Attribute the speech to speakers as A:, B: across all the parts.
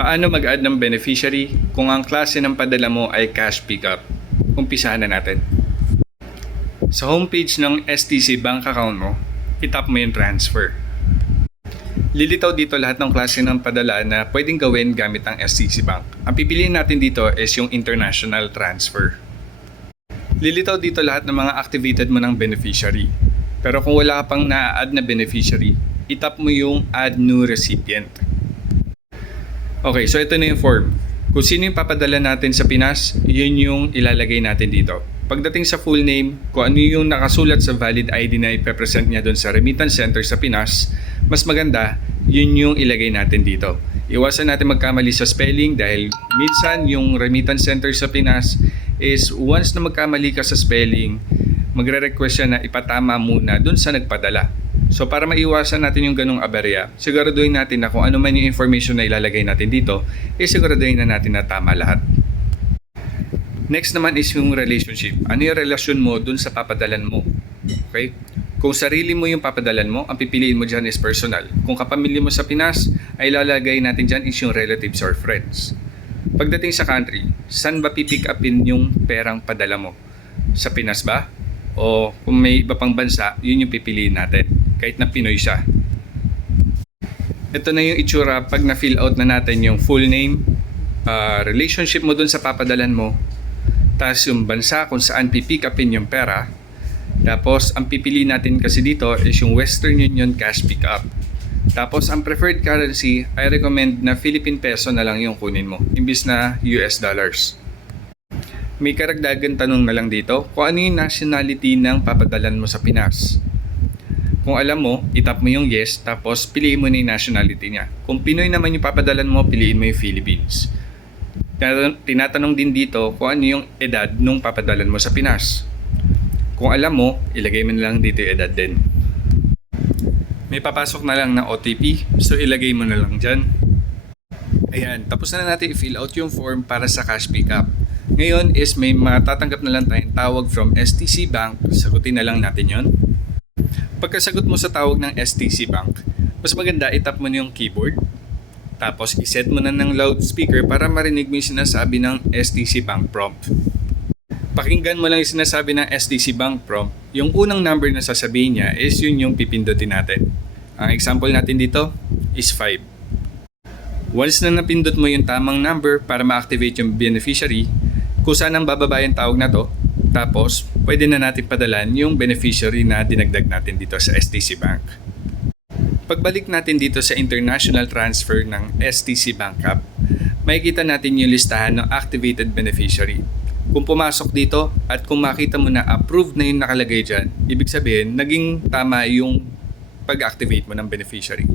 A: Paano mag-add ng beneficiary kung ang klase ng padala mo ay cash pickup? Umpisahan na natin. Sa homepage ng STC bank account mo, itap mo yung transfer. Lilitaw dito lahat ng klase ng padala na pwedeng gawin gamit ang STC Bank. Ang pipiliin natin dito is yung international transfer. Lilitaw dito lahat ng mga activated mo ng beneficiary. Pero kung wala pang na-add na beneficiary, itap mo yung add new recipient. Okay, so ito na yung form. Kung sino yung papadala natin sa Pinas, yun yung ilalagay natin dito. Pagdating sa full name, kung ano yung nakasulat sa valid ID na ipepresent niya doon sa remittance center sa Pinas, mas maganda, yun yung ilagay natin dito. Iwasan natin magkamali sa spelling dahil minsan yung remittance center sa Pinas is once na magkamali ka sa spelling, magre-request siya na ipatama muna doon sa nagpadala. So para maiwasan natin yung ganong aberya, siguraduhin natin na kung ano man yung information na ilalagay natin dito, eh siguraduhin na natin na tama lahat. Next naman is yung relationship. Ano yung relasyon mo dun sa papadalan mo? Okay? Kung sarili mo yung papadalan mo, ang pipiliin mo dyan is personal. Kung kapamilya mo sa Pinas, ay lalagay natin dyan is yung relatives or friends. Pagdating sa country, saan ba pipick upin yung perang padala mo? Sa Pinas ba? O kung may iba pang bansa, yun yung pipiliin natin. Kahit na Pinoy siya. Ito na yung itsura pag na-fill out na natin yung full name, ah, relationship mo dun sa papadalan mo, tapos yung bansa kung saan pipick upin yung pera. Tapos ang pipili natin kasi dito is yung Western Union Cash Pickup. Tapos ang preferred currency, I recommend na Philippine Peso na lang yung kunin mo, imbis na US dollars. May karagdagan tanong na lang dito, kung ano yung nationality ng papadalan mo sa Pinas. Kung alam mo, itap mo yung yes, tapos piliin mo na yung nationality niya. Kung Pinoy naman yung papadalan mo, piliin mo yung Philippines. Tinatanong- din dito kung ano yung edad nung papadalan mo sa Pinas. Kung alam mo, ilagay mo na lang dito yung edad din. May papasok na lang na OTP, so ilagay mo na lang dyan. Ayan, tapos na natin i-fill out yung form para sa cash pickup. Ngayon is may matatanggap na lang tayong tawag from STC Bank, sagutin na lang natin yon. Pagkasagot mo sa tawag ng STC Bank, mas maganda itap mo na yung keyboard, tapos iset mo na ng loudspeaker para marinig mo yung sinasabi ng STC Bank prompt. Pakinggan mo lang yung sinasabi ng STC Bank prompt. Yung unang number na sasabihin niya is yun yung pipindutin natin. Ang example natin dito is 5. Once na napindot mo yung tamang number para ma-activate yung beneficiary, kung saan ang bababa yung tawag na to, tapos pwede na natin padalan yung beneficiary na dinagdag natin dito sa STC Bank. Pagbalik natin dito sa international transfer ng STC Bank App, makikita natin yung listahan ng activated beneficiary. Kung pumasok dito at kung makita mo na approved na yung nakalagay dyan, ibig sabihin, naging tama yung pag-activate mo ng beneficiary.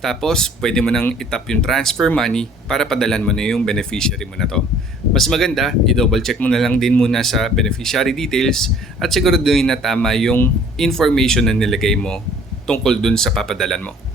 A: Tapos, pwede mo nang itap yung transfer money para padalan mo na yung beneficiary mo na to. Mas maganda, i-double check mo na lang din muna sa beneficiary details at siguraduhin na tama yung information na nilagay mo tungkol dun sa papadalan mo.